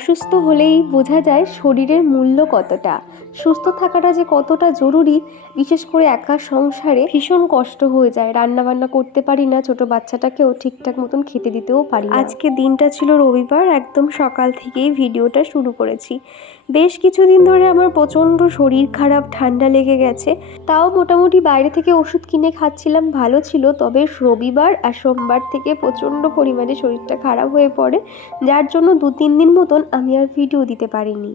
অসুস্থ হলেই বোঝা যায় শরীরের মূল্য কতটা। সুস্থ থাকাটা যে কতটা জরুরি, বিশেষ করে একা সংসারে ভীষণ কষ্ট হয়ে যায়। রান্না বান্না করতে পারি না, ছোট বাচ্চাটাকেও ঠিকঠাক মতন খেতে দিতেও পারি আজকে দিনটা ছিল রবিবার, একদম সকাল থেকেই ভিডিওটা শুরু করেছি। বেশ কিছুদিন ধরে আমার প্রচণ্ড শরীর খারাপ, ঠান্ডা লেগে গেছে। তাও মোটামুটি বাইরে থেকে ওষুধ কিনে খাচ্ছিলাম, ভালো ছিল। তবে রবিবার আর সোমবার থেকে প্রচণ্ড পরিমাণে শরীরটা খারাপ হয়ে পড়ে, যার জন্য দু তিন দিন মতন আমি আর ভিডিও দিতে পারিনি।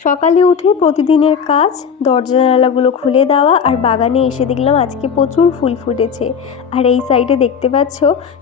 সকালে উঠে প্রতিদিনের কাজ, দরজা জানালাগুলো খুলে দেওয়া আর বাগানে এসে দেখলাম আজকে প্রচুর ফুল ফুটেছে। আর এই সাইডে দেখতে পাচ্ছ,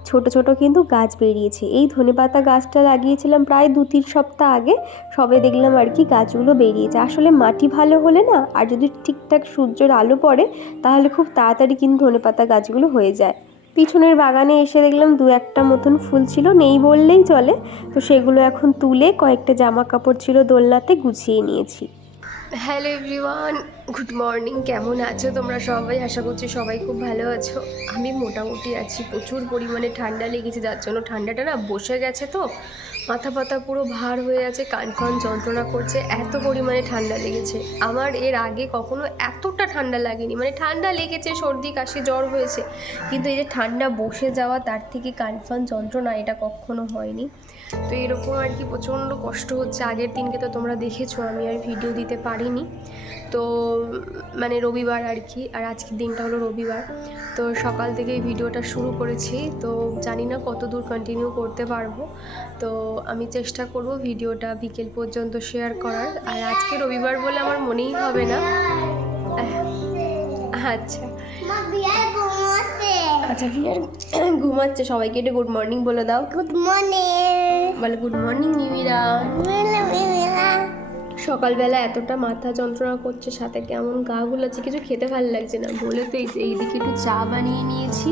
ছোট ছোট কিন্তু গাছ বেরিয়েছে। এই ধনেপাতা গাছটা লাগিয়েছিলাম প্রায় দু তিন সপ্তাহ আগে, সবে দেখলাম আর কি গাছগুলো বেরিয়েছে। আসলে মাটি ভালো হলে না, আর যদি ঠিকঠাক সূর্যের আলো পড়ে, তাহলে খুব তাড়াতাড়ি কিন্তু ধনেপাতা গাছগুলো হয়ে যায়। পিছনের বাগানে এসে দেখলাম দু একটা মতন ফুল ছিল, নেই বললেই চলে। তো সেগুলো এখন তুলে কয়েকটা জামা কাপড় ছিল দোলনাতে গুছিয়ে নিয়েছি। হ্যালো এভরিওয়ান, গুড মর্নিং, কেমন আছো তোমরা সবাই? আশা করছি সবাই খুব ভালো আছো। আমি মোটামুটি আছি, প্রচুর পরিমাণে ঠান্ডা লেগেছে, যার জন্য ঠান্ডাটা না বসে গেছে তো। মাথা পাতা পুরো ভার হয়ে আছে, কান ফান যন্ত্রণা করছে, এত পরিমাণে ঠান্ডা লেগেছে। আমার এর আগে কখনো এতটা ঠান্ডা লাগেনি। মানে ঠান্ডা লেগেছে, সর্দি, কাশি, জ্বর হয়েছে। কিন্তু এই যে ঠান্ডা বসে যাওয়া, তার থেকে কান ফান যন্ত্রণা এটা কখনো হয়নি। তো এরকম আর কি প্রচণ্ড কষ্ট হচ্ছে। আগের দিনকে তো তোমরা দেখেছ, আমি আর ভিডিও দিতে পারিনি। তো মানে রবিবার আর কি আর আজকের দিনটা হলো রবিবার। তো সকাল থেকেই ভিডিওটা শুরু করেছি। তো জানি না কত দূর কন্টিনিউ করতে পারব। তো আমি চেষ্টা করব ভিডিওটা বিকেল পর্যন্ত শেয়ার করার। আর আজকে রবিবার বলে আমার মনেই হবে না। আচ্ছা। আচ্ছা বিয়ার ঘুমাচ্ছে। সবাইকে একটু গুড মর্নিং বলে দাও। গুড মর্নিং বলে গুড মর্নিং নিবিরা সকালবেলা এতটা মাথা যন্ত্রণা করছে, সাথে কেমন গা গুলাচ্ছে কিছু খেতে ভালো লাগছে না। বলে তো এই এইদিকে একটু চা বানিয়ে নিয়েছি,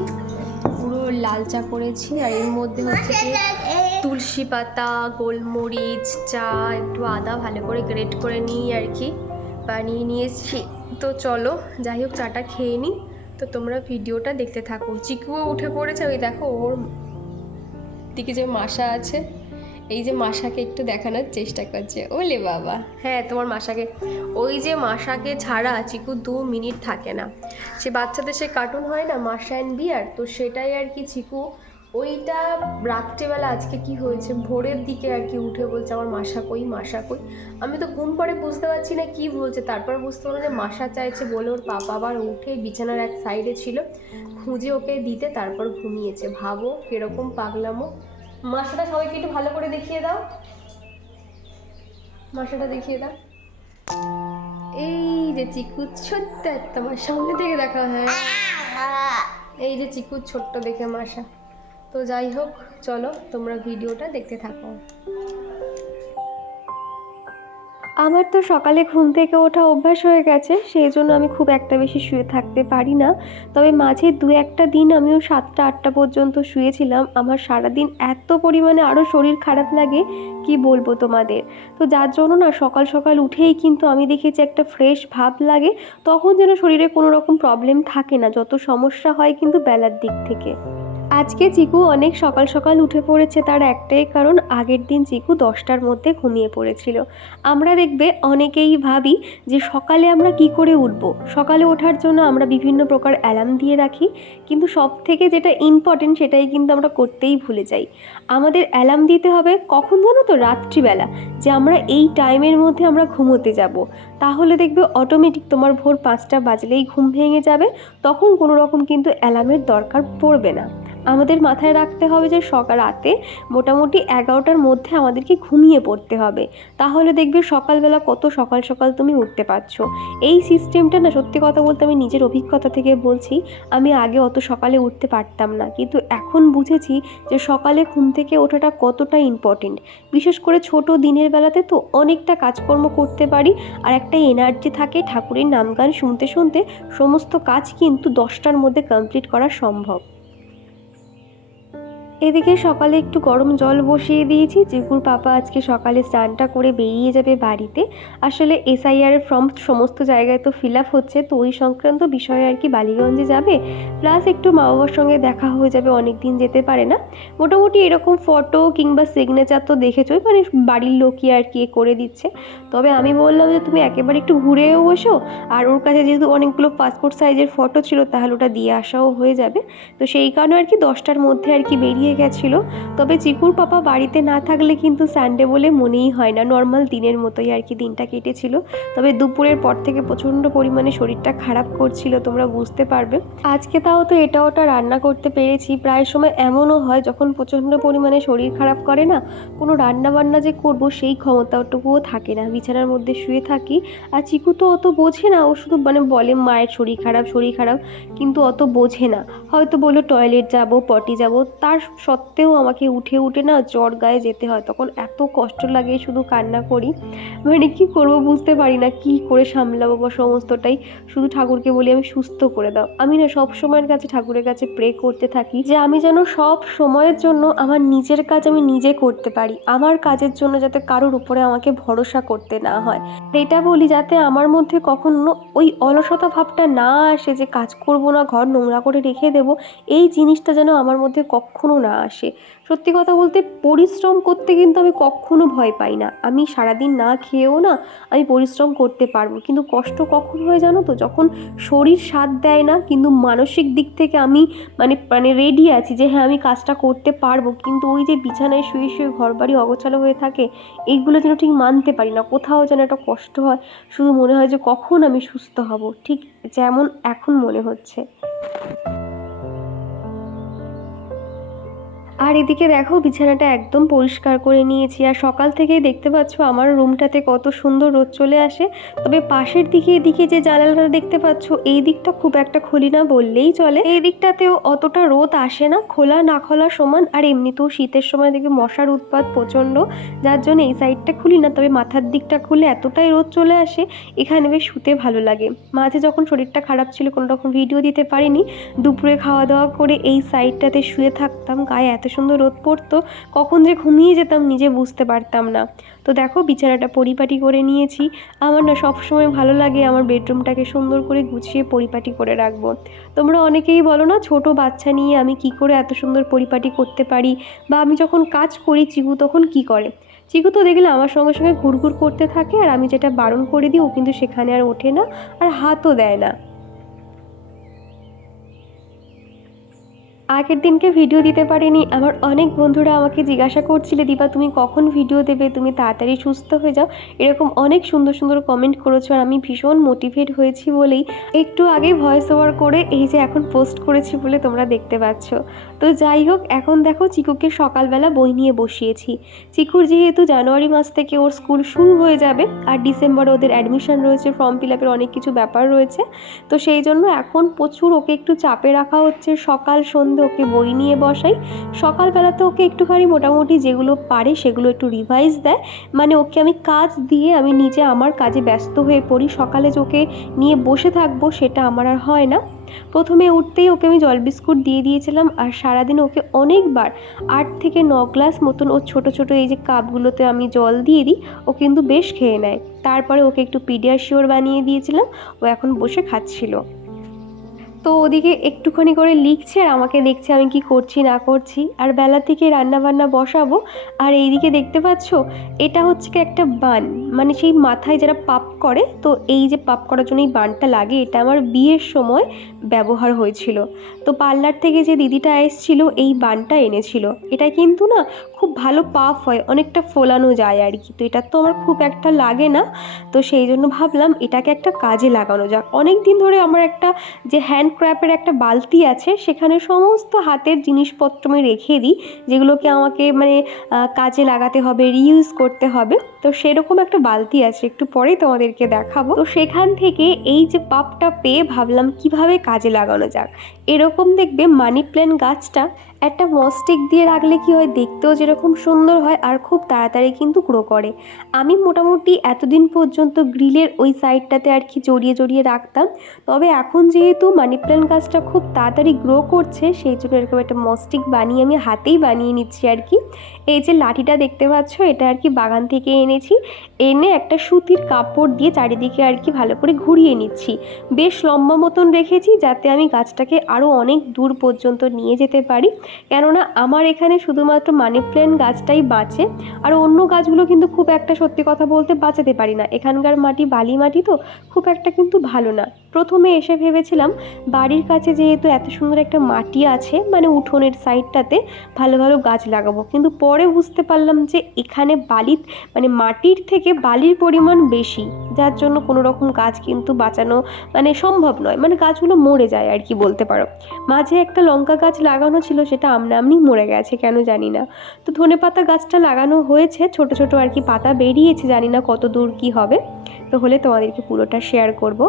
পুরো লাল চা করেছি, আর এর মধ্যে হচ্ছে তুলসী পাতা, গোলমরিচ, চা, একটু আদা ভালো করে গ্রেট করে নিই আর কি, বানিয়ে নিয়েছি। তো চলো, যাই হোক, চাটা খেয়ে নিই। তো তোমরা ভিডিওটা দেখতে থাকো। চিকুও উঠে পড়েছে, ওই দেখো, ওর দিকে যে মাসা আছে এই যে মাসাকে একটু দেখানোর চেষ্টা করছে। ওলে বাবা। হ্যাঁ তোমার মাসাকে ওই যে মাসাকে ছাড়া চিকু দু মিনিট থাকে না। সে বাচ্চাদের সে কার্টুন হয় না মাসা অ্যান্ড বিয়ার? তো সেটাই আর কি চিকু, ওইটা রাত্রেবেলা আজকে কি হয়েছে? ভোরের দিকে আর কি উঠে বলছে আমার মাসা কই মাসা কই? আমি তো ঘুম পরে বুঝতে পারছি না কি বলছে। তারপর বুঝতে পারলাম যে মাসা চাইছে বলে ওর পাপা আবার উঠে বিছানার এক সাইডে ছিল, খুঁজে ওকে দিতে, তারপর ঘুমিয়েছে। ভাবো কীরকম পাগলামো। মাসাটা সবাইকে একটু ভালো করে দেখিয়ে দাও। মাসাটা দেখিয়ে দাও। এই যে চিকু ছোট্ট একটা আমার সামনে থেকে দেখা হয়। এই যে চিকু ছোট্ট দেখে মাসা তো যাই হোক, চলো তোমরা ভিডিওটা দেখতে থাকো। আমার তো সকালে ঘুম থেকে ওঠা অভ্যাস হয়ে গেছে, সেই জন্য আমি খুব একটা বেশি শুয়ে থাকতে পারি না। তবে মাঝে দু একটা দিন আমিও সাতটা, আটটা পর্যন্ত শুয়েছিলাম। আমার সারাদিন এত পরিমাণে আরও শরীর খারাপ লাগে, কি বলব তোমাদের? তো যার জন্য না সকাল সকাল উঠেই কিন্তু আমি দেখেছি একটা ফ্রেশ ভাব লাগে, তখন যেন শরীরে কোনো রকম প্রবলেম থাকে না, যত সমস্যা হয় কিন্তু বেলার দিক থেকে। আজকে চিকু অনেক সকাল সকাল উঠে পড়েছে তার একটাই কারণ, আগের দিন চিকু দশটার মধ্যে ঘুমিয়ে পড়েছিল। আমরা দেখবে অনেকেই ভাবি যে সকালে আমরা কি করে উঠব? সকালে ওঠার জন্য আমরা বিভিন্ন প্রকার অ্যালার্ম দিয়ে রাখি, কিন্তু সব থেকে যেটা ইম্পর্টেন্ট সেটাই কিন্তু আমরা করতেই ভুলে যাই। আমাদের অ্যালার্ম দিতে হবে কখন জানো তো? রাত্রিবেলা, যে আমরা এই টাইমের মধ্যে আমরা ঘুমোতে যাব। তাহলে দেখবে অটোমেটিক তোমার ভোর পাঁচটা বাজলেই ঘুম ভেঙে যাবে, তখন কোনো রকম কিন্তু অ্যালার্মের দরকার পড়বে না। আমাদের মাথায় রাখতে হবে যে সকাল রাতে মোটামুটি এগারোটার মধ্যে আমাদেরকে ঘুমিয়ে পড়তে হবে। তাহলে দেখবে সকালবেলা কত সকাল সকাল তুমি উঠতে পারছ। এই সিস্টেমটা না সত্যি কথা বলতে আমি নিজের অভিজ্ঞতা থেকে বলছি, আমি আগে অত সকালে উঠতে পারতাম না। কিন্তু এখন বুঝেছি যে সকালে ঘুম থেকে ওঠাটা কতটা ইম্পর্টেন্ট বিশেষ করে ছোট দিনের বেলাতে তো অনেকটা কাজকর্ম করতে পারি আর একটা এনার্জি থাকে ঠাকুরের নাম গান শুনতে শুনতে সমস্ত কাজ কিন্তু দশটার মধ্যে কমপ্লিট করা সম্ভব। এদিকে সকালে একটু গরম জল বসিয়ে দিয়েছি। চিকুর পাপা আজকে সকালে স্নানটা করে বেরিয়ে যাবে বাড়িতে। আসলে এসআইআর ফর্ম সমস্ত জায়গায় তো ফিল আপ হচ্ছে। তো ওই সংক্রান্ত বিষয়ে আর কি বালিগঞ্জে যাবে। প্লাস একটু মা বাবার সঙ্গে দেখা হয়ে যাবে অনেক দিন যেতে পারে না। মোটামুটি এরকম ফটো কিংবা সিগনেচার তো দেখেছোই। মানে বাড়ির লোকই আর কি করে দিচ্ছে। তবে আমি বললাম যে, তুমি একেবারে একটু ঘুরেও বসো। আর ওর কাছে যেহেতু অনেকগুলো পাসপোর্ট সাইজের ফটো ছিল, তাহলে ওটা দিয়ে আসাও হয়ে যাবে। তো সেই কারণে আর কি দশটার মধ্যে আর কি বেরিয়ে গেছিল। তবে চিকুর পাপা বাড়িতে না থাকলে কিন্তু সানডে বলে মনেই হয় না। নর্মাল দিনের মতোই আর কি দিনটা কেটেছিল। তবে দুপুরের পর থেকে প্রচণ্ড পরিমাণে শরীরটা খারাপ করছিল, তোমরা বুঝতে পারবে। আজকে তাও তো এটা ওটা রান্না করতে পেরেছি। প্রায় সময় এমনও হয়, যখন প্রচণ্ড পরিমাণে শরীর খারাপ করে না, কোনো রান্না বান্না যে করব সেই ক্ষমতাটুকুও থাকে না। বিছানার মধ্যে শুয়ে থাকি। আর চিকু তো অত বোঝে না, ও শুধু মানে বলে মায়ের শরীর খারাপ শরীর খারাপ, কিন্তু অত বোঝে না। হয়তো বলল টয়লেট যাব পটি যাব, তার সত্ত্বেও আমাকে উঠে উঠে না জ্বর গায়ে যেতে হয়। তখন এত কষ্ট লাগে শুধু কান্না করি। মানে কি করব বুঝতে পারি না, কি করে সামলাবো বা সমস্তটাই। শুধু ঠাকুরকে বলি, আমি সুস্থ করে দাও। আমি না সব সময়ের কাছে ঠাকুরের কাছে প্রে করতে থাকি যে, আমি যেন সব সময়ের জন্য আমার নিজের কাজ আমি নিজে করতে পারি। আমার কাজের জন্য যাতে কারোর উপরে আমাকে ভরসা করতে না হয়। এটা বলি যাতে আমার মধ্যে কখনো ওই অলসতা ভাবটা না আসে যে, কাজ করব না, ঘর নোংরা করে রেখে দেব। এই জিনিসটা যেন আমার মধ্যে কখনো না আসে। সত্যি কথা বলতে পরিশ্রম করতে কিন্তু আমি কখনো ভয় পাই না। আমি সারাদিন না খেয়েও না আমি পরিশ্রম করতে পারব। কিন্তু কষ্ট কখন হয় জানো তো? যখন শরীর সাথ দেয় না, কিন্তু মানসিক দিক থেকে আমি মানে মানে রেডি আছি যে হ্যাঁ আমি কাজটা করতে পারব। কিন্তু ওই যে বিছানায় শুয়ে শুয়ে ঘর বাড়ি অগোছালো হয়ে থাকে এইগুলো যেন ঠিক মানতে পারি না। কোথাও যেন একটা কষ্ট হয়। শুধু মনে হয় যে কখন আমি সুস্থ হব। ঠিক যেমন এখন মনে হচ্ছে। আর এদিকে দেখো, বিছানাটা একদম পরিষ্কার করে নিয়েছি। আর সকাল থেকেই দেখতে পাচ্ছ আমার রুমটাতে কত সুন্দর রোদ চলে আসে। তবে পাশের দিকে এদিকে যে জানালাটা দেখতে পাচ্ছ, এই দিকটা খুব একটা খুলি না বললেই চলে। এই দিকটাতেও অতটা রোদ আসে না, খোলা না খোলা সমান। আর এমনিতেও শীতের সময় দেখে মশার উৎপাত প্রচণ্ড, যার জন্য এই সাইডটা খুলি না। তবে মাথার দিকটা খুলে এতটাই রোদ চলে আসে, এখানে বেশ শুতে ভালো লাগে। মাঝে যখন শরীরটা খারাপ ছিল, কোনো রকম ভিডিও দিতে পারিনি। দুপুরে খাওয়া দাওয়া করে এই সাইডটাতে শুয়ে থাকতাম, গায়ে এত সুন্দর রোদ পড়তো, কখন যে ঘুমিয়ে যেতাম নিজে বুঝতে পারতাম না। তো দেখো, বিছানাটা পরিপাটি করে নিয়েছি। আমার না সবসময় ভালো লাগে আমার বেডরুমটাকে সুন্দর করে গুছিয়ে পরিপাটি করে রাখব। তোমরা অনেকেই বলো না, ছোট বাচ্চা নিয়ে আমি কি করে এত সুন্দর পরিপাটি করতে পারি? বা আমি যখন কাজ করি চিকু তখন কি করে? চিকু তো দেখলে আমার সঙ্গে সঙ্গে ঘুরঘুর করতে থাকে, আর আমি যেটা বারণ করে দিই ও কিন্তু সেখানে আর ওঠে না, আর হাতও দেয় না। আগের দিনকে ভিডিও দিতে পারিনি। আমার অনেক বন্ধুরা আমাকে জিজ্ঞাসা করছিলে দিবা তুমি কখন ভিডিও দেবে? তুমি তাড়াতাড়ি সুস্থ হয়ে যাও। এরকম অনেক সুন্দর সুন্দর কমেন্ট করেছ আর আমি ভীষণ মোটিভেট হয়েছি বলেই। একটু আগে ভয়েস ওভার করে এই যে এখন পোস্ট করেছি বলে তোমরা দেখতে পাচ্ছ। তো যাই হোক, এখন দেখো চিকুকে সকালবেলা বই নিয়ে বসিয়েছি। চিকুর যেহেতু জানুয়ারি মাস থেকে ওর স্কুল শুরু হয়ে যাবে আর ডিসেম্বরে ওদের অ্যাডমিশন রয়েছে, ফর্ম ফিল আপের অনেক কিছু ব্যাপার রয়েছে, তো সেই জন্য এখন প্রচুর ওকে একটু চাপে রাখা হচ্ছে। সকাল সন্ধে ওকে বই নিয়ে বসাই। সকালবেলাতে ওকে একটুখানি মোটামুটি যেগুলো পারে সেগুলো একটু রিভাইজ দেয়। মানে ওকে আমি কাজ দিয়ে আমি নিজে আমার কাজে ব্যস্ত হয়ে পড়ি। সকালে যে ওকে নিয়ে বসে থাকব সেটা আমার আর হয় না। প্রথমে উঠতেই ওকে আমি জল বিস্কুট দিয়ে দিয়েছিলাম আর সারাদিন ওকে অনেকবার আট থেকে ন গ্লাস মতন ও ছোট ছোট এই যে কাপগুলোতে আমি জল দিয়ে দিই, ও কিন্তু বেশ খেয়ে নেয়। তারপরে ওকে একটু পিডিয়াশিওর বানিয়ে দিয়েছিলাম, ও এখন বসে খাচ্ছিল। তো ওদিকে একটুখানি করে লিখছে আর আমাকে দেখছে আমি কি করছি, না করছি। আর বেলা থেকে রান্না বান্না বসাবো। আর এইদিকে দেখতে পাচ্ছ, এটা হচ্ছে কি একটা বান। মানে সেই মাথায় যারা পাপ করে, তো এই যে পাপ করার জন্য এই বানটা লাগে, এটা আমার বিয়ের সময় ব্যবহার হয়েছিল। তো পার্লার থেকে যে দিদিটা এসেছিল, এই বানটা এনেছিল। এটা কিন্তু না খুব ভালো পাপ হয়, অনেকটা ফোলানো যায় আর কি। তো এটা তো আমার খুব একটা লাগে না। তো সেই জন্য ভাবলাম এটাকে একটা কাজে লাগানো যাক। অনেক দিন ধরে আমার একটা যে হ্যান্ড ক্র্যাপের একটা বালতি আছে, সেখানে সমস্ত হাতের জিনিসপত্র আমি রেখে দিই, যেগুলোকে আমাকে মানে কাজে লাগাতে হবে রিইউজ করতে হবে। তো সেরকম একটা বালতি আছে, একটু পরেই তোমাদেরকে দেখাবো। তো সেখান থেকে এই যে পাপটা পেয়ে ভাবলাম, কীভাবে কাজে লাগানো যাক? এরকম দেখবে মানি প্ল্যান্ট গাছটা একটা মস্টিক দিয়ে রাখলে কি হয়? দেখতেও যেরকম সুন্দর হয় আর খুব তাড়াতাড়ি কিন্তু গ্রো করে। আমি মোটামুটি এতদিন পর্যন্ত গ্রিলের ওই সাইডটাতে আর কি জড়িয়ে জড়িয়ে রাখতাম। তবে এখন যেহেতু মানি প্ল্যান্ট গাছটা খুব তাড়াতাড়ি গ্রো করছে, সেই জন্য এরকম একটা মস্টিক বানিয়ে আমি হাতেই বানিয়ে নিচ্ছি আর কি। এই যে লাঠিটা দেখতে পাচ্ছ, এটা আর কি বাগান থেকে এনেছি। এনে একটা সুতির কাপড় দিয়ে চারিদিকে আর কি ভালো করে ঘুরিয়ে নিচ্ছি। বেশ লম্বা মতন রেখেছি যাতে আমি গাছটাকে আরও অনেক দূর পর্যন্ত নিয়ে যেতে পারি। কেননা আমার এখানে শুধুমাত্র মানি প্ল্যান্ট গাছটাই বাঁচে, আর অন্য গাছগুলো কিন্তু খুব একটা সত্যি কথা বলতে বাঁচাতে পারি না। এখানকার মাটি বালি মাটি তো খুব একটা কিন্তু ভালো না। প্রথমে এসে ভেবেছিলাম বাড়ির কাছে যেহেতু এত সুন্দর একটা মাটি আছে মানে উঠোনের সাইডটাতে ভালো ভালো গাছ লাগাবো, কিন্তু পরে বুঝতে পারলাম যে এখানে বালির মানে মাটির থেকে বালির পরিমাণ বেশি, যার জন্য কোনো রকম গাছ কিন্তু বাঁচানো মানে সম্ভব নয়। মানে গাছগুলো মরে যায় আর কি বলতে পারো। মাঝে একটা লঙ্কা গাছ লাগানো ছিল, সেটা আমনা আমনি মরে গেছে, কেন জানি না। তো ধনে পাতা গাছটা লাগানো হয়েছে, ছোট ছোট আর কি পাতা বেরিয়েছে, জানি না কত দূর কী হবে। তো হলে তোমাদেরকে পুরোটা শেয়ার করব।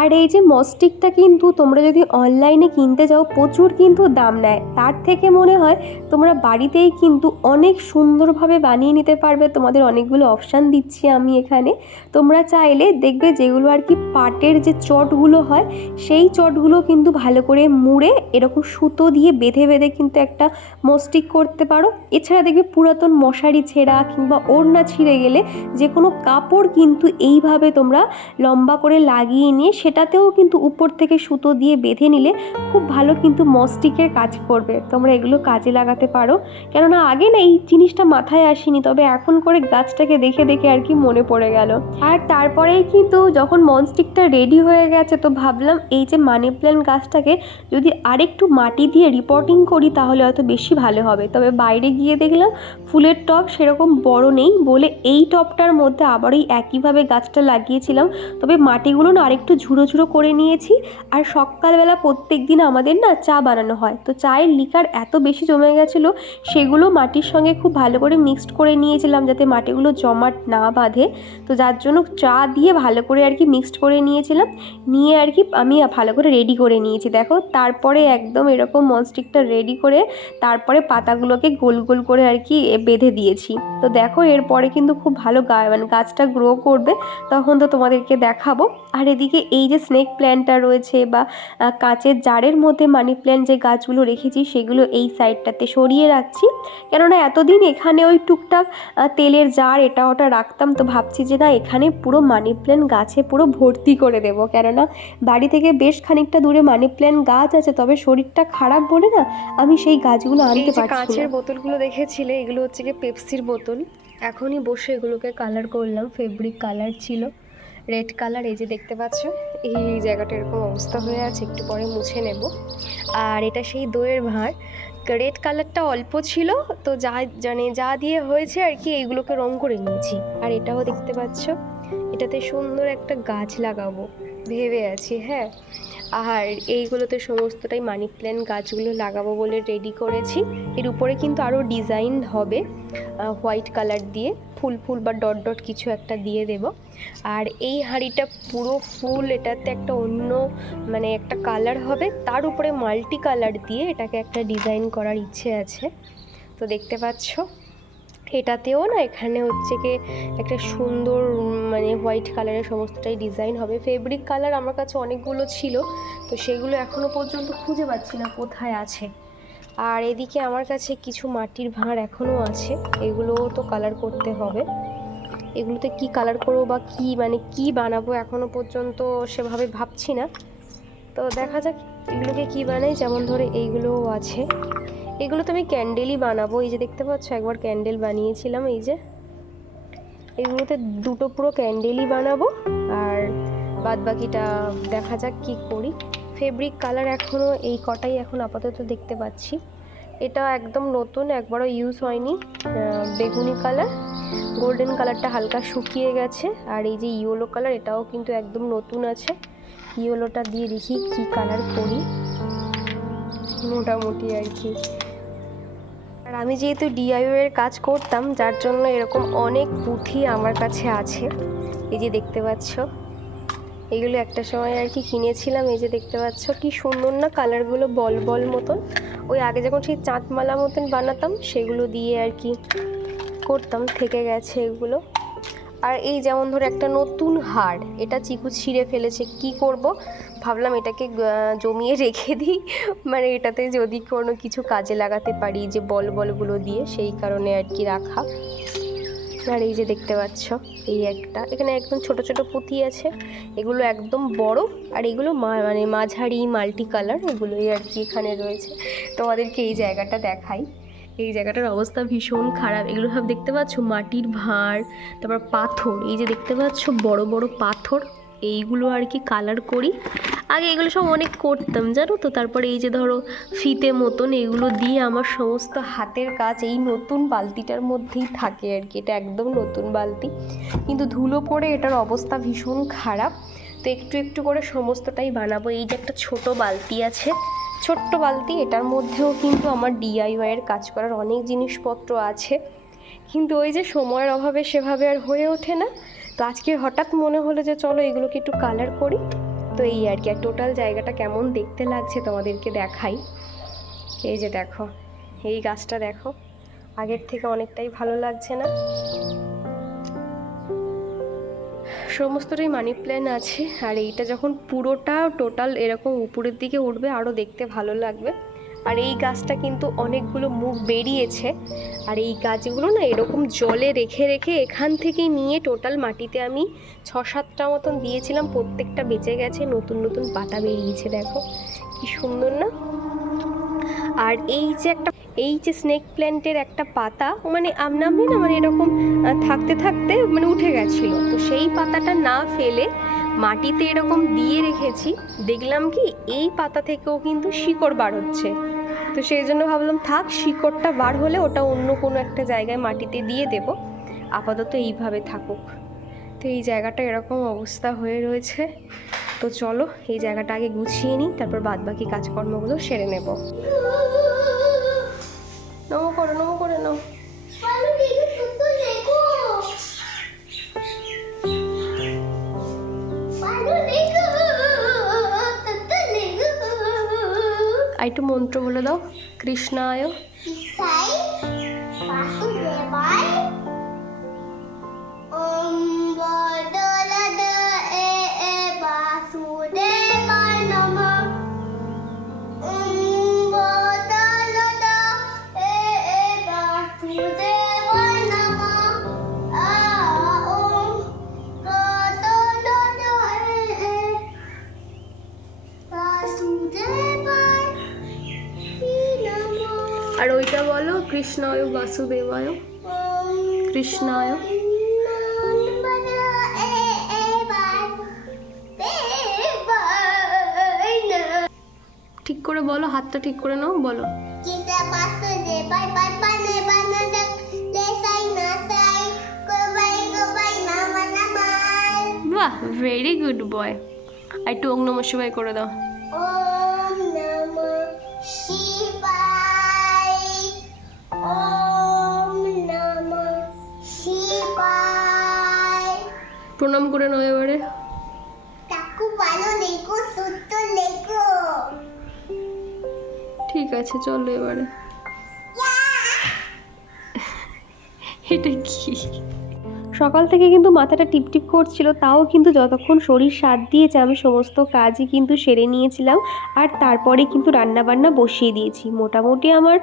আর এই যে মস্টিকটা কিন্তু তোমরা যদি অনলাইনে কিনতে যাও, প্রচুর কিন্তু দাম নেয়। তার থেকে মনে হয় তোমরা বাড়িতেই কিন্তু অনেক সুন্দরভাবে বানিয়ে নিতে পারবে। তোমাদের অনেকগুলো অপশান দিচ্ছি আমি এখানে। তোমরা চাইলে দেখবে যেগুলো আর কি পাটের যে চটগুলো হয়, সেই চটগুলো কিন্তু ভালো করে মুড়ে এরকম সুতো দিয়ে বেঁধে বেঁধে কিন্তু একটা মস্টিক করতে পারো। এছাড়া দেখবে পুরাতন মশারি ছেঁড়া কিংবা ওড়না ছিঁড়ে গেলে যে কোনো কাপড় কিন্তু এইভাবে তোমরা লম্বা করে লাগিয়ে নিয়ে সেটাতেও কিন্তু উপর থেকে সুতো দিয়ে বেঁধে নিলে খুব ভালো কিন্তু মস্টিকের কাজ করবে। তোমরা এগুলো কাজে লাগাতে পারো। কেননা আগে না এই জিনিসটা মাথায় আসেনি, তবে এখন করে গাছটাকে দেখে দেখে আর কি মনে পড়ে গেল। আর তারপরেই কিন্তু যখন মনস্টিকটা রেডি হয়ে গেছে, তো ভাবলাম এই যে মানি প্ল্যান্ট গাছটাকে যদি আরেকটু মাটি দিয়ে রিপোর্টিং করি, তাহলে হয়তো বেশি ভালো হবে। তবে বাইরে গিয়ে দেখলাম ফুলের টব সেরকম বড় নেই বলে এই টবটার মধ্যে আবারই একইভাবে গাছটা লাগিয়েছিলাম। তবে মাটিগুলো না আরেকটু ঝুড়ো ঝুড়ো করে নিয়েছি। আর সকালবেলা প্রত্যেক দিন আমাদের না চা বানানো হয়। তো চায়ের লিকার এত বেশি জমে গেছিল, সেগুলো মাটির সঙ্গে খুব ভালো করে মিক্সড করে নিয়েছিলাম যাতে মাটিগুলো জমাট না বাঁধে। তো যার জন্য চা দিয়ে ভালো করে আর কি মিক্সড করে নিয়েছিলাম। নিয়ে আর কি আমি ভালো করে রেডি করে নিয়েছি। দেখো, তারপরে একদম এরকম মনস্টিকটা রেডি করে তারপরে পাতাগুলোকে গোল গোল করে আর কি বেঁধে দিয়েছি। তো দেখো, এরপরে কিন্তু খুব ভালো গা মানে গাছটা গ্রো করবে। তখন তো তোমাদেরকে দেখাবো। আর এদিকে এই যে স্নেক প্ল্যান্টটা রয়েছে বা কাঁচের জারের মধ্যে মানি প্ল্যান্ট যে গাছগুলো রেখেছি সেগুলো এই সাইডটাতে সরিয়ে রাখছি। কেননা এতদিন এখানে ওই টুকটাক তেলের জার এটা ওটা রাখতাম তো ভাবছি যে না এখানে পুরো মানি প্ল্যান্ট গাছে পুরো ভর্তি করে দেবো। কেননা বাড়ি থেকে বেশ খানিকটা দূরে মানি প্ল্যান্ট গাছ আছে তবে শরীরটা খারাপ বলে না আমি সেই গাছগুলো এই আনতে পারছি কাঁচের বোতলগুলো দেখেছিলে এগুলো হচ্ছে কি পেপসির বোতল। এখনই বসে এগুলোকে কালার করলাম ফেব্রিক কালার ছিল। রেড কালার, এই যে দেখতে পাচ্ছ? এই জায়গাটা এরকম অবস্থা হয়ে আছে, একটু পরে মুছে নেব। আর এটা সেই দইয়ের ভাঁড়। রেড কালারটা অল্প ছিল, তো যা মানে যা দিয়ে হয়েছে আর কি, এইগুলোকে রং করে নিয়েছি। আর এটাও দেখতে পাচ্ছ, এটাতে সুন্দর একটা গাছ লাগাবো। ভেবে আছি হ্যাঁ। আর এইগুলোতে সমস্তটাই মানি প্ল্যান্ট গাছগুলো লাগাবো বলে রেডি করেছি। এর উপরে কিন্তু আরও ডিজাইন হবে হোয়াইট কালার দিয়ে। ফুল ফুল বা ডট ডট কিছু একটা দিয়ে দেব। আর এই হাঁড়িটা পুরো ফুল, এটাতে একটা অন্য মানে একটা কালার হবে। তার উপরে মাল্টি কালার দিয়ে এটাকে একটা ডিজাইন করার ইচ্ছে আছে। তো দেখতে পাচ্ছ? এটাতেও না এখানে হচ্ছে কি একটা সুন্দর মানে হোয়াইট কালারের সমস্তটাই ডিজাইন হবে। ফেব্রিক কালার আমার কাছে অনেকগুলো ছিল, তো সেগুলো এখনও পর্যন্ত খুঁজে পাচ্ছি না কোথায় আছে। আর এদিকে আমার কাছে কিছু মাটির ভাঁড় এখনও আছে, এগুলোও তো কালার করতে হবে। এগুলোতে কি কালার করব বা কি মানে কি বানাবো এখনও পর্যন্ত সেভাবে ভাবছি না। তো দেখা যাক এগুলোকে কি বানাই, যেমন ধরে এইগুলোও আছে। এগুলো তো আমি ক্যান্ডেলই বানাবো। এই যে দেখতে পাচ্ছ, একবার ক্যান্ডেল বানিয়েছিলাম, এই যে। এগুলোতে দুটো পুরো ক্যান্ডেলই বানাবো, আর বাদ বাকিটা দেখা যাক কি করি। ফেব্রিক কালার এখনও এই কটাই এখন আপাতত দেখতে পাচ্ছি। এটা একদম নতুন, একবারও ইউজ হয়নি বেগুনি কালার। গোল্ডেন কালারটা হালকা শুকিয়ে গেছে, আর এই যে ইয়েলো কালার, এটাও কিন্তু একদম নতুন আছে। ইয়েলোটা দিয়ে দেখি কি কালার করি। মোটামুটি আর কি। আর আমি যেহেতু ডিআইও এর কাজ করতাম, যার জন্য এরকম অনেক পুঁথি আমার কাছে আছে। এই যে দেখতে পাচ্ছ, এগুলো একটা সময় আর কি কিনেছিলাম, এই যে দেখতে পাচ্ছ, কি সুন্দর না কালারগুলো বল বল মতন। ওই আগে যখন সেই চাঁদমালা মতন বানাতাম, সেগুলো দিয়ে আর কি করতাম, থেকে গেছে এগুলো। আর এই যেমন ধরো একটা নতুন হার এটা চিকু ছিঁড়ে ফেলেছে, কি করব? ভাবলাম এটাকে জমিয়ে রেখে দিই। মানে এটাতে যদি কোনো কিছু কাজে লাগাতে পারি, যে বল বলগুলো দিয়ে, সেই কারণে আর কি রাখা। আর এই যে দেখতে পাচ্ছ, এই একটা, এখানে একদম ছোট ছোট পুঁতি আছে। এগুলো একদম বড়, আর এগুলো মানে মাঝারি মাল্টি কালার এগুলোই আর কি এখানে রয়েছে। তোমাদেরকে এই জায়গাটা দেখাই। এই জায়গাটার অবস্থা ভীষণ খারাপ। এগুলো সব দেখতে পাচ্ছ? মাটির ভাঁড়, তারপর পাথর। এই যে দেখতে পাচ্ছ, বড় বড় পাথর। এইগুলো আর কি কালার করি। আগে এগুলো সব অনেক করতাম, জানো তো? তারপরে এই যে ধরো ফিতে মতন এগুলো দিয়ে আমার সমস্ত হাতের কাজ এই নতুন বালতিটার মধ্যেই থাকে আর কি। এটা একদম নতুন বালতি। কিন্তু ধুলো পড়ে এটার অবস্থা ভীষণ খারাপ। তো একটু একটু করে সমস্তটাই বানাবো। এই যে একটা ছোট বালতি আছে। ছোট্ট বালতি, এটার মধ্যেও কিন্তু আমার ডিআইওয়াইয়ের কাজ করার অনেক জিনিসপত্র আছে। কিন্তু ওই যে সময়ের অভাবে সেভাবে আর হয়ে ওঠে না। তো আজকে হঠাৎ মনে হলো যে চলো এগুলোকে একটু কালার করি। তো এই আর কি, আর টোটাল জায়গাটা কেমন দেখতে লাগছে তোমাদেরকে দেখাই। এই যে দেখো, এই গাছটা দেখো। আগের থেকে অনেকটাই ভালো লাগছে না? সমস্তটাই মানি প্ল্যান আছে, আর এইটা যখন পুরোটা টোটাল এরকম উপরের দিকে উঠবে আরও দেখতে ভালো লাগবে। আর এই গাছটা কিন্তু অনেকগুলো মুখ বেরিয়েছে, আর এই গাছগুলো না এরকম জলে রেখে রেখে এখান থেকে নিয়ে টোটাল মাটিতে আমি ছ সাতটা মতন দিয়েছিলাম, প্রত্যেকটা বেঁচে গেছে, নতুন নতুন পাতা বেরিয়েছে, দেখো। কি সুন্দর না? আর এই যে একটা এই যে স্নেক প্ল্যান্টের একটা পাতা মানে আমনামনি না মানে এরকম থাকতে থাকতে মানে উঠে গেছিল। তো সেই পাতাটা না ফেলে মাটিতে এরকম দিয়ে রেখেছি। দেখলাম কি, এই পাতা থেকেও কিন্তু শিকড় বার হচ্ছে। তো সেই জন্য ভাবলাম, থাক, শিকড়টা বার হলে ওটা অন্য কোনো একটা জায়গায় মাটিতে দিয়ে দেব। আপাতত এইভাবে থাকুক। তো এই জায়গাটা এরকম অবস্থা হয়ে রয়েছে। তো চলো, এই জায়গাটা আগে গুছিয়ে নিই, তারপর বাদবাকি কাজকর্মগুলো সেরে নেব। নমো করো নমো করে নাও একটু মন্ত্র বলে দাও কৃষ্ণায় কৃষ্ণায় বাসুদেবায় কৃষ্ণায় ঠিক করে বলো, হাতটা ঠিক করে নাও, বলো। বাহ ভেরি গুড বয় একটু অং নম শিবায় করে দাও। ওম প্রণাম করে নাও এবারে। ভালো লেগো সুত্ত লেগো ঠিক আছে চলো এবারে। এটা কি? সকাল থেকে কিন্তু মাথাটা টিপটিপ করছিল, তাও কিন্তু যতক্ষণ শরীর সাথ দিয়েছে, আমি সমস্ত কাজই কিন্তু সেরে নিয়েছিলাম আর তারপরে কিন্তু রান্নাবান্না বসিয়ে দিয়েছি। মোটামুটি আমার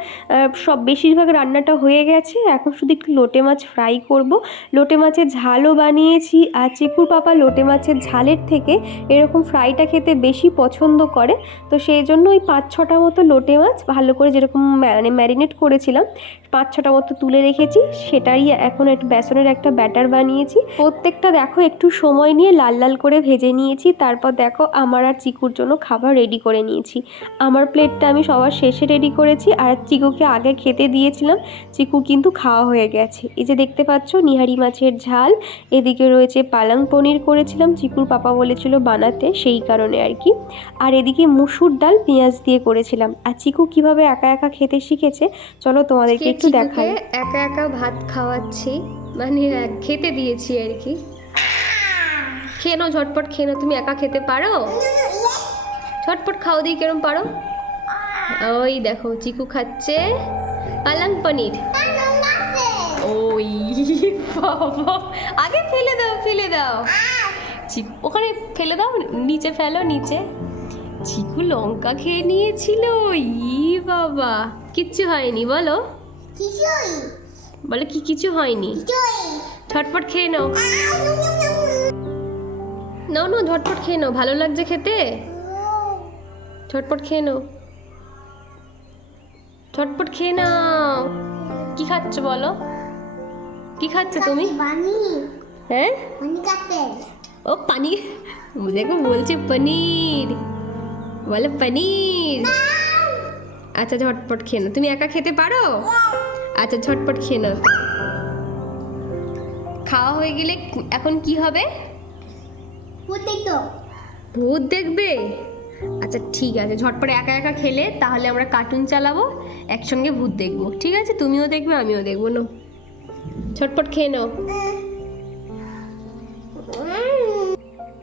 সব বেশিরভাগ রান্নাটা হয়ে গেছে, এখন শুধু একটু লোটে মাছ ফ্রাই করব। লোটে মাছের ঝালও বানিয়েছি আর চিকুর পাপা লোটে মাছের ঝালের থেকে এরকম ফ্রাইটা খেতে বেশি পছন্দ করে, তো সেই জন্য ওই পাঁচ ছটা মতো লোটে মাছ ভালো করে যেরকম মানে ম্যারিনেট করেছিলাম পাঁচ ছটা মতো তুলে রেখেছি, সেটারই এখন একটু বেসনের একটা ব্যাটার বানিয়েছি। প্রত্যেকটা দেখো একটু সময় নিয়ে লাল লাল করে ভেজে নিয়েছি, তারপর দেখো আমার আর চিকুর জন্য খাবার রেডি করে নিয়েছি। আমার প্লেটটা আমি সবার শেষে রেডি করেছি, আর চিকুকে আগে খেতে দিয়েছিলাম, চিকু কিন্তু খাওয়া হয়ে গেছে। এই যে দেখতে পাচ্ছ, নিহারি মাছের ঝাল, এদিকে রয়েছে পালং পনির করেছিলাম, চিকুর পাপা বলেছিল বানাতে, সেই কারণে আর কি। আর এদিকে মুসুর ডাল পেঁয়াজ দিয়ে করেছিলাম। আর চিকু কীভাবে একা একা খেতে শিখেছে, চলো তোমাদেরকে একটু দেখাই। একা একা ভাত খাওয়াচ্ছি মানে খেতে দিয়েছি আর কি। খেয়ে নাও ঝটপট খেয়ে নাও তুমি একা খেতে পারো? ঝটপট খাও দিই কিরম পারো। ওই দেখো চিকু খাচ্ছে পালং পনির। ওই বাবা। আগে ফেলে দাও ফেলে দাও। চিকু ওখানে ফেলে দাও নিচে ফেলো নিচে। চিকু লঙ্কা খেয়ে নিয়েছিল ই বাবা। কিচ্ছু হয়নি বলো। বলে কি কিছু হয়নি? ঝটপট খেয়ে নাও। নাও নাও ঝটপট খেয়ে নাও। ভালো লাগছে খেতে? ঝটপট খেয়ে নাও। ঝটপট খেয়ে নাও। কি খাচ্ছ বলো? কি খাচ্ছ তুমি? হ্যাঁ? ও পানি দেখো বলছে পনির। বলে পনির। আচ্ছা ঝটপট খেয়ে নাও। তুমি একা খেতে পারো? আচ্ছা ঝটপট খেয়ে নাও। খাওয়া হয়ে গেলে এখন কি হবে? ভূত দেখবে? আচ্ছা ঠিক আছে ঝটপট একা একা খেলে তাহলে আমরা কার্টুন চালাবো একসঙ্গে ভূত দেখব। ঠিক আছে তুমিও দেখবে আমিও দেখব না ঝটপট খেয়ে নাও।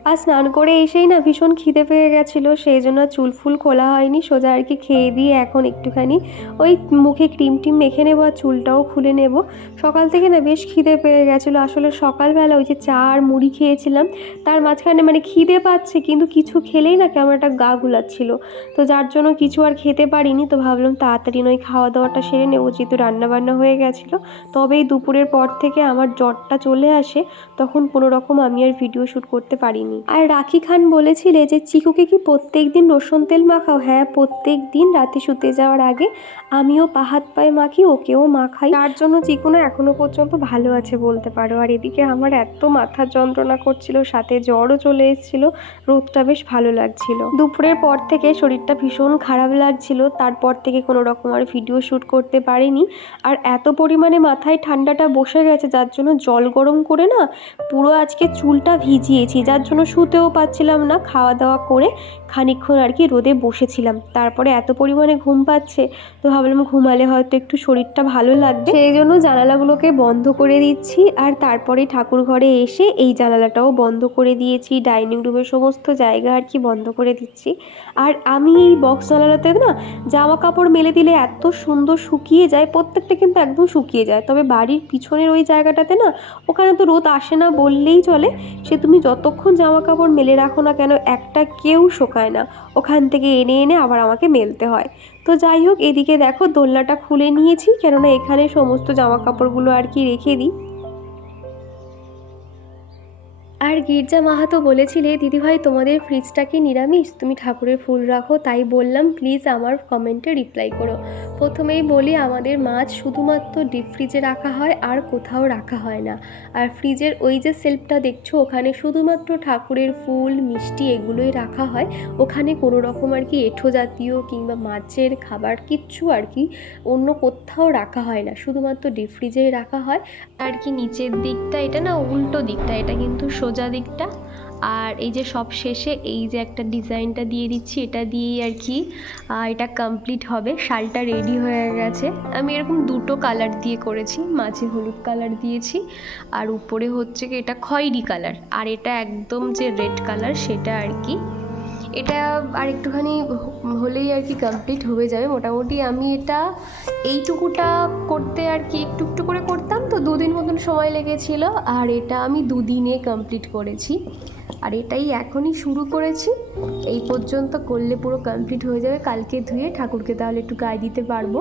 আর স্নান করে এসেই না ভীষণ খিদে পেয়ে গেছিল, সেই জন্য চুল ফুল খোলা হয়নি, সোজা আর কি খেয়ে দিয়ে এখন একটুখানি ওই মুখে ক্রিম টিম মেখে নেব আর চুলটাও খুলে নেব। সকাল থেকে না বেশ খিদে পেয়ে গেছিল, আসলে সকালবেলা ওই যে চা আর মুড়ি খেয়েছিলাম, তার মাঝখানে মানে খিদে পাচ্ছে, কিন্তু কিছু খেলেই না কেমন একটা গা গুলাচ্ছিল। তো যার জন্য কিছু আর খেতে পারিনি, তো ভাবলাম তাড়াতাড়ি নয় খাওয়া দাওয়াটা সেরে নেব, যেহেতু রান্নাবান্না হয়ে গেছিল। তবেই দুপুরের পর থেকে আমার জ্বরটা চলে আসে, তখন কোনো রকম আমি আর ভিডিও শ্যুট করতে পারিনি। আর রাখি খান বলেছিলে যে, চিকুকে কি প্রত্যেক দিন রসুন তেল মাখাও? হ্যাঁ প্রত্যেক দিন রাতে শুতে যাওয়ার আগে আমিও পা, হাত, পায়ে মাখি, ওকেও মাখাই। তার জন্য চিকুনো এখনও পর্যন্ত ভালো আছে বলতে পারো। আর এদিকে আমার এত মাথার যন্ত্রণা করছিল, সাথে জ্বরও চলে এসেছিল, রোদটা বেশ ভালো লাগছিল। দুপুরের পর থেকে শরীরটা ভীষণ খারাপ লাগছিল, তারপর থেকে কোনো রকম আর ভিডিও শ্যুট করতে পারিনি। আর এত পরিমাণে মাথায় ঠান্ডাটা বসে গেছে, যার জন্য জল গরম করে না পুরো আজকে চুলটা ভিজিয়েছি, যার জন্য শুতেও পাচ্ছিলাম না খাওয়া দাওয়া করে খানিকক্ষণ আর কি রোদে বসেছিলাম। তারপরে এত পরিমাণে ঘুম পাচ্ছে, তো ভাবলাম ঘুমালে হয়তো একটু শরীরটা ভালো লাগবে। সেই জন্য জানালাগুলোকে বন্ধ করে দিচ্ছি আর তারপরে ঠাকুর ঘরে এসে এই জানালাটাও বন্ধ করে দিয়েছি, ডাইনিং রুমের সমস্ত জায়গা আর কি বন্ধ করে দিচ্ছি। আর আমি এই বক্স জানালাতে না জামা কাপড় মেলে দিলে এত সুন্দর শুকিয়ে যায়, প্রত্যেকটা কিন্তু একদম শুকিয়ে যায়। তবে বাড়ির পিছনের ওই জায়গাটাতে না ওখানে তো রোদ আসে না বললেই চলে, সে তুমি যতক্ষণ জামা কাপড় মেলে রাখো না কেন, একটা কেউ শোকায় না। ওখান থেকে এনে এনে আবার আমাকে মেলতে হয়। তো যাই হোক, এদিকে দেখো দোলনাটা খুলে নিয়েছি, কেননা এখানে সমস্ত জামা কাপড়গুলো আর কি রেখে দিই। আর গির্জা মাহাতো বলেছিলে, দিদিভাই, তোমাদের ফ্রিজটা কি নিরামিষ? তুমি ঠাকুরের ফুল রাখো। তাই বললাম প্লিজ আমার কমেন্টে রিপ্লাই করো। প্রথমেই বলি, আমাদের মাছ শুধুমাত্র ডিপ ফ্রিজে রাখা হয়, আর কোথাও রাখা হয় না। আর ফ্রিজের ওই যে সেলফটা দেখছ, ওখানে শুধুমাত্র ঠাকুরের ফুল, মিষ্টি এগুলোই রাখা হয়। ওখানে কোনো রকম আর কি এঁঠো জাতীয় কিংবা মাছের খাবার কিচ্ছু আর কি অন্য কোথাও রাখা হয় না। শুধুমাত্র ডিপ ফ্রিজেই রাখা হয়। আর কি নিচের দিকটা, এটা না উল্টো দিকটা, এটা কিন্তু সোজা দিকটা। আর এই যে সব শেষে এই যে একটা ডিজাইনটা দিয়ে দিচ্ছি, এটা দিয়েই আর কি এটা কমপ্লিট হবে। শালটা রেডি হয়ে গেছে। আমি এরকম দুটো কালার দিয়ে করেছি। মাঝে হলুদ কালার দিয়েছি। আর উপরে হচ্ছে কি, এটা খয়েরি কালার আর এটা একদম যে রেড কালার সেটা আর কি এটা আর একটুখানি হলেই আর কি কমপ্লিট হয়ে যাবে। মোটামুটি আমি এটা এইটুকুটা করতে আর কি একটু একটু করে করতাম তো দুদিন মতন সময় লেগেছিল আর এটা আমি দুদিনে কমপ্লিট করেছি। আর এটাই এখনই শুরু করেছি। এই পর্যন্ত করলে পুরো কমপ্লিট হয়ে যাবে। কালকে ধুয়ে ঠাকুরকে তাহলে একটু গায়ে দিতে পারব।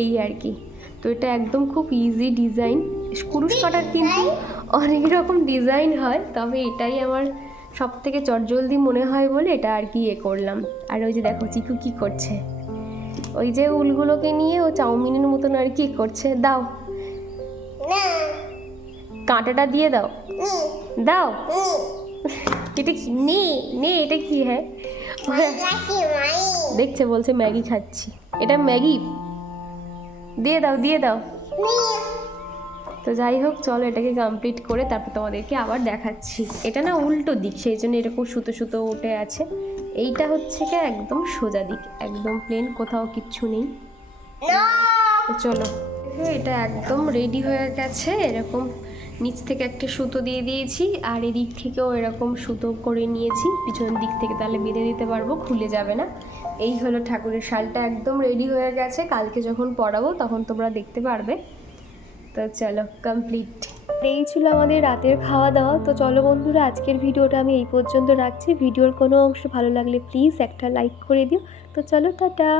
এই আর কি। তো এটা একদম খুব ইজি ডিজাইন কুরুশ কাটার কিন্তু অনেক রকম ডিজাইন হয়, তবে এটাই আমার সব থেকে চটজলদি মনে হয় বলে এটা আর কি ইয়ে করলাম। আর ওই যে দেখো চিকু কি করছে। ওই যে উলগুলোকে নিয়ে ও চাউমিনের মতন আর কি করছে। দাও। কাঁটাটা দিয়ে দাও। দাও। এটা কি? নে নে এটা কি হ্যাঁ? দেখছে বলছে ম্যাগি খাচ্ছি। এটা ম্যাগি? দিয়ে দাও দিয়ে দাও। তো যাই হোক চলো এটাকে কমপ্লিট করে তারপর তোমাদেরকে আবার দেখাচ্ছি। এটা না উল্টো দিক সেই জন্য এরকম সুতো সুতো উঠে আছে। এইটা হচ্ছে কি একদম সোজা দিক একদম প্লেন কোথাও কিচ্ছু নেই। তো চলো এটা একদম রেডি হয়ে গেছে। এরকম নিচ থেকে একটা সুতো দিয়ে দিয়েছি আর এদিক থেকেও এরকম সুতো করে নিয়েছি। পিছন দিক থেকে তাহলে বেঁধে দিতে পারব খুলে যাবে না। এই হলো ঠাকুরের শালটা একদম রেডি হয়ে গেছে। কালকে যখন পড়াবো তখন তোমরা দেখতে পারবে। তো চলো কমপ্লিট এই ছিল আমাদের রাতের খাওয়া দাওয়া তো চলো বন্ধুরা, আজকের ভিডিওটা আমি এই পর্যন্ত রাখছি। ভিডিওর কোনো অংশ ভালো লাগলে প্লিজ একটা লাইক করে দিও। তো চলো, টাটা!